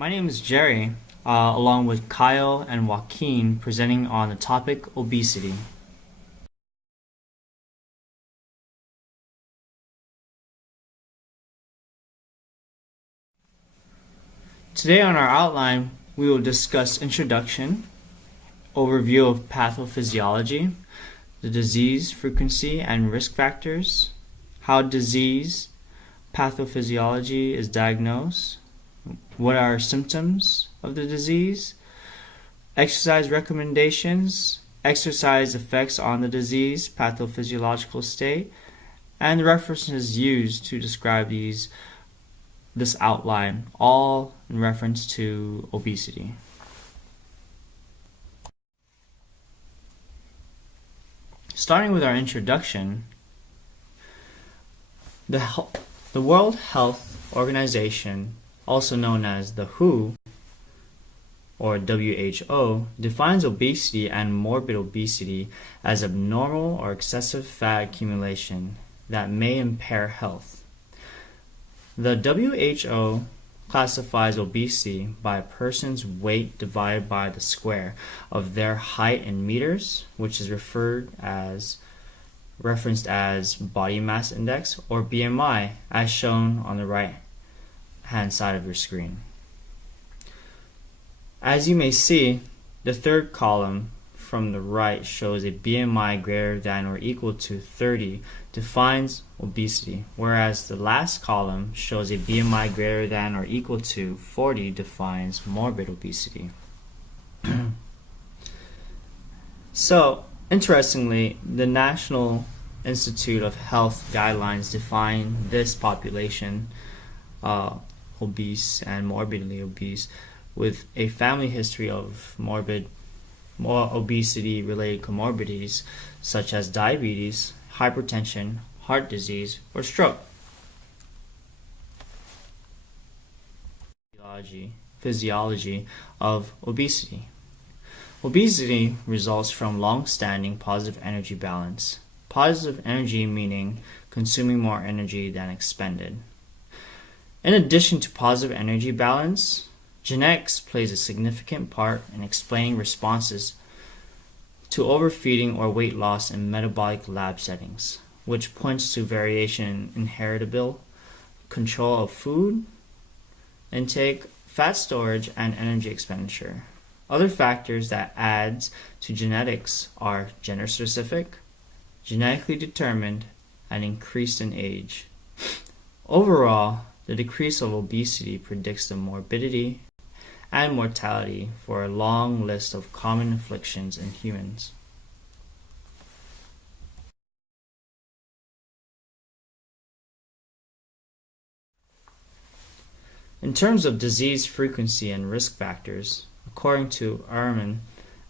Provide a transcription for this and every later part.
My name is Jerry, along with Kyle and Joaquin, presenting on the topic obesity. Today on our outline, we will discuss introduction, overview of pathophysiology, the disease frequency and risk factors, how disease pathophysiology is diagnosed, what are symptoms of the disease, exercise recommendations, exercise effects on the disease pathophysiological state, and the references used to describe this outline, all in reference to obesity. Starting with our introduction, the World Health Organization, also known as the WHO or WHO, defines obesity and morbid obesity as abnormal or excessive fat accumulation that may impair health. The WHO classifies obesity by a person's weight divided by the square of their height in meters, which is referenced as body mass index or BMI, as shown on the right hand side of your screen. As you may see, the third column from the right shows a BMI greater than or equal to 30 defines obesity, whereas the last column shows a BMI greater than or equal to 40 defines morbid obesity. So, interestingly, the National Institute of Health guidelines define this population, obese and morbidly obese, with a family history of obesity-related comorbidities such as diabetes, hypertension, heart disease, or stroke. Physiology of obesity. Obesity results from long-standing positive energy balance. Positive energy meaning consuming more energy than expended. In addition to positive energy balance, genetics plays a significant part in explaining responses to overfeeding or weight loss in metabolic lab settings, which points to variation in inheritable control of food intake, fat storage, and energy expenditure. Other factors that adds to genetics are gender-specific, genetically determined, and increased in age. Overall, the decrease of obesity predicts the morbidity and mortality for a long list of common afflictions in humans. In terms of disease frequency and risk factors, according to Ehrman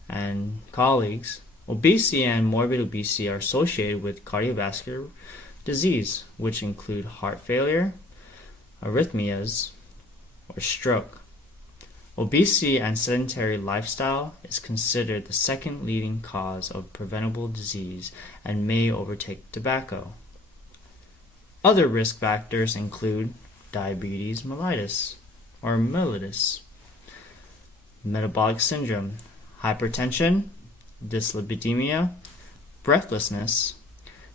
and colleagues, obesity and morbid obesity are associated with cardiovascular disease, which include heart failure, arrhythmias, or stroke. Obesity and sedentary lifestyle is considered the second leading cause of preventable disease and may overtake tobacco. Other risk factors include diabetes mellitus or mellitus, metabolic syndrome, hypertension, dyslipidemia, breathlessness,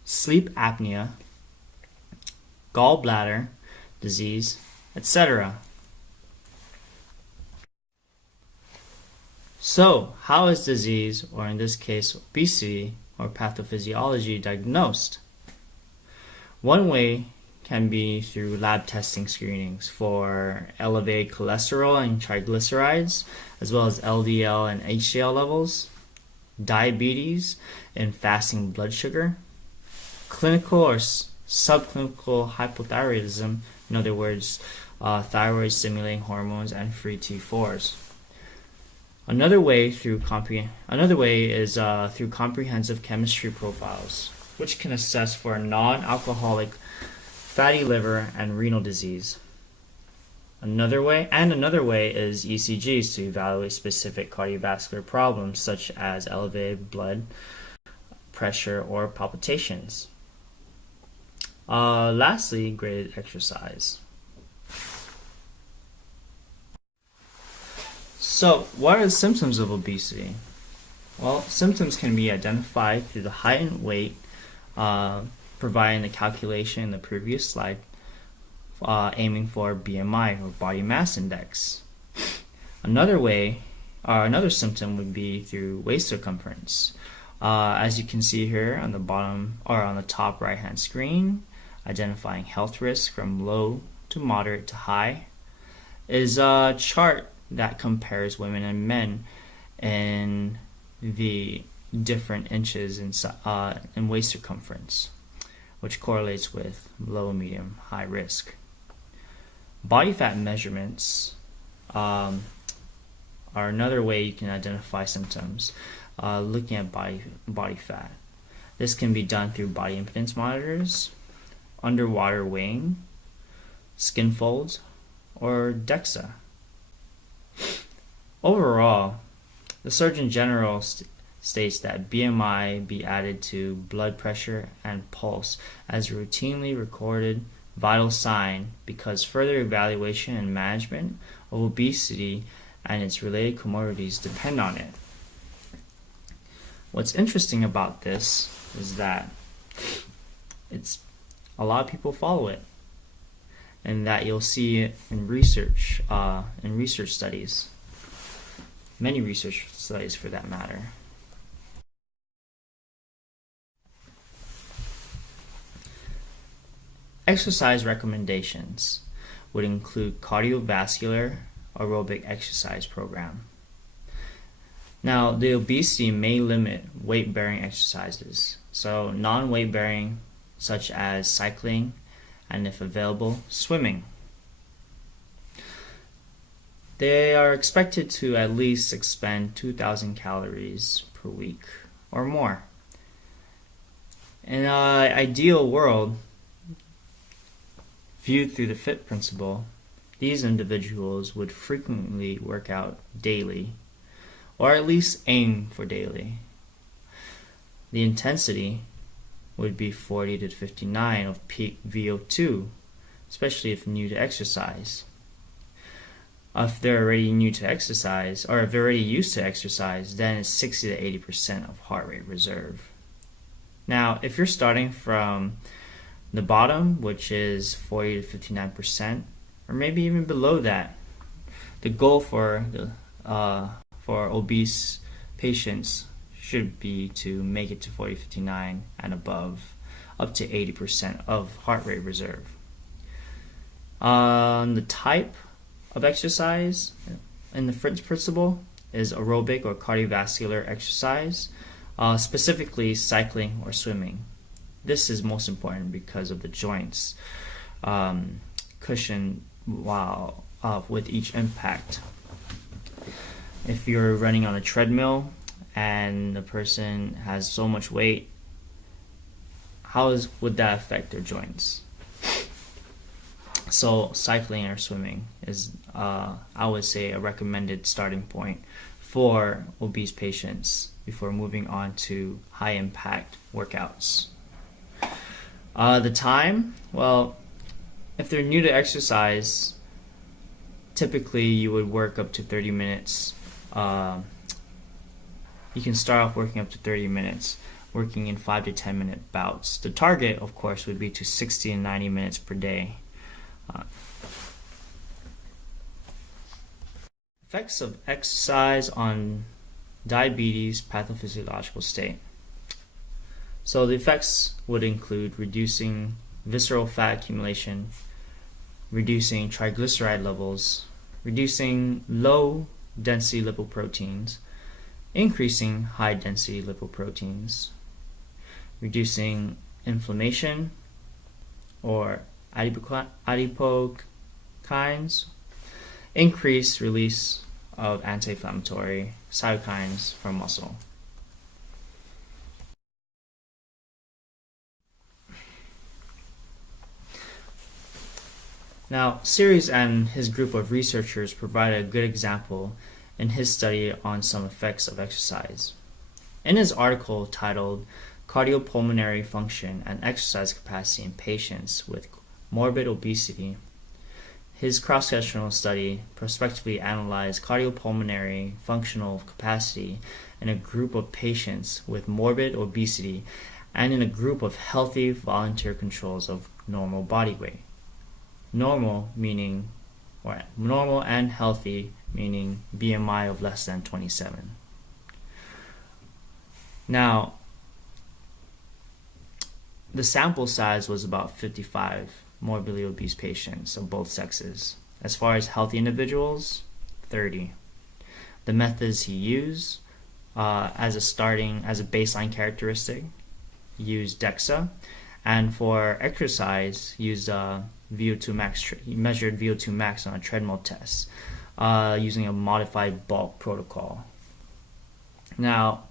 sleep apnea, gallbladder disease, etc. So, how is disease, or in this case obesity or pathophysiology, diagnosed? One way can be through lab testing screenings for elevated cholesterol and triglycerides, as well as LDL and HDL levels, diabetes and fasting blood sugar, clinical or subclinical hypothyroidism, in other words, thyroid stimulating hormones and free T4s. Another way is through comprehensive chemistry profiles, which can assess for non-alcoholic fatty liver and renal disease. Another way is ECGs to evaluate specific cardiovascular problems such as elevated blood pressure or palpitations. Lastly, graded exercise. So, what are the symptoms of obesity? Well, symptoms can be identified through the height and weight, providing the calculation in the previous slide, aiming for BMI or body mass index. Another symptom would be through waist circumference. As you can see here on the bottom or on the top right hand screen, identifying health risk from low to moderate to high is a chart that compares women and men in the different inches in waist circumference, which correlates with low, medium, high risk. Body fat measurements are another way you can identify symptoms, looking at body fat. This can be done through body impedance monitors, underwater weighing, skin folds, or DEXA. Overall, the Surgeon General states that BMI be added to blood pressure and pulse as a routinely recorded vital sign because further evaluation and management of obesity and its related comorbidities depend on it. What's interesting about this is that a lot of people follow it, and that you'll see it in research studies, many research studies for that matter. Exercise recommendations would include cardiovascular aerobic exercise program. Now, the obesity may limit weight-bearing exercises, so non-weight-bearing such as cycling and, if available, swimming. They are expected to at least expend 2,000 calories per week or more. In an ideal world, viewed through the FIT principle, these individuals would frequently work out daily, or at least aim for daily. The intensity would be 40 to 59 of peak VO2, especially if new to exercise. If they're already new to exercise, or if they're already used to exercise, then it's 60 to 80% of heart rate reserve. Now, if you're starting from the bottom, which is 40 to 59%, or maybe even below that, the goal for obese patients should be to make it to 40, 59 and above, up to 80% of heart rate reserve. The type of exercise in the FIT principle is aerobic or cardiovascular exercise, specifically cycling or swimming. This is most important because of the joints cushion while with each impact. If you're running on a treadmill and the person has so much weight, would that affect their joints? So cycling or swimming is, I would say, a recommended starting point for obese patients before moving on to high impact workouts. The time, well, if they're new to exercise, typically you would work up to 30 minutes. You can start off working up to 30 minutes, working in 5 to 10 minute bouts. The target, of course, would be to 60 and 90 minutes per day. Effects of exercise on diabetes pathophysiological state. So the effects would include reducing visceral fat accumulation, reducing triglyceride levels, reducing low density lipoproteins, increasing high density lipoproteins, reducing inflammation or adipokines, increased release of anti-inflammatory cytokines from muscle. Now, Series and his group of researchers provided a good example in his study on some effects of exercise. In his article titled Cardiopulmonary Function and Exercise Capacity in Patients with Morbid Obesity, His cross-sectional study prospectively analyzed cardiopulmonary functional capacity in a group of patients with morbid obesity and in a group of healthy volunteer controls of normal body weight. Normal and healthy meaning BMI of less than 27. Now, the sample size was about 55 morbidly obese patients of both sexes. As far as healthy individuals, 30. The methods he used as a baseline characteristic used DEXA, and for exercise used VO2 max. He measured VO2 max on a treadmill test using a modified bulk protocol. Now,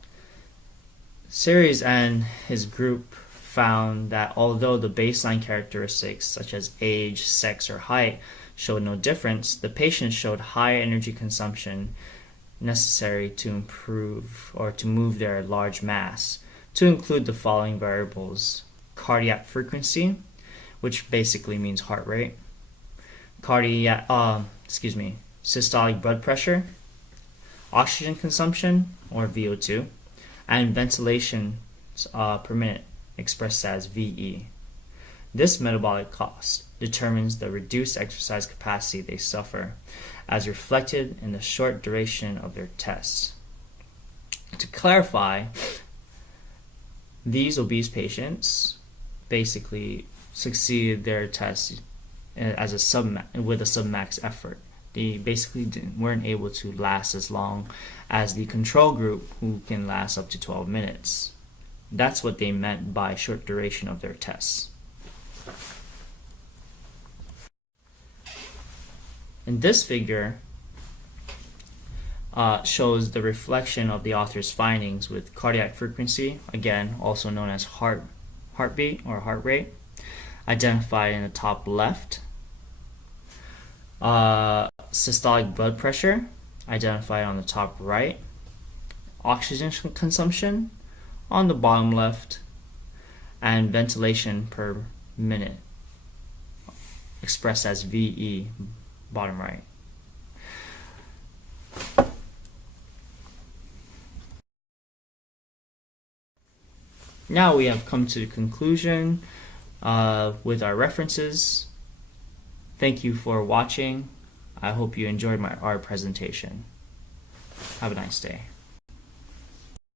Series and his group found that although the baseline characteristics such as age, sex, or height showed no difference, the patients showed high energy consumption necessary to improve or to move their large mass, to include the following variables: cardiac frequency, which basically means heart rate, systolic blood pressure, oxygen consumption or VO2, and ventilation per minute, expressed as VE. This metabolic cost determines the reduced exercise capacity they suffer, as reflected in the short duration of their tests. To clarify, these obese patients basically succeeded their tests with a submax effort. They basically weren't able to last as long as the control group, who can last up to 12 minutes. That's what they meant by short duration of their tests. And this figure shows the reflection of the author's findings with cardiac frequency, again also known as heartbeat or heart rate, identified in the top left. Systolic blood pressure, identified on the top right. Oxygen consumption on the bottom left. And ventilation per minute, expressed as VE, bottom right. Now we have come to the conclusion with our references. Thank you for watching. I hope you enjoyed our presentation. Have a nice day.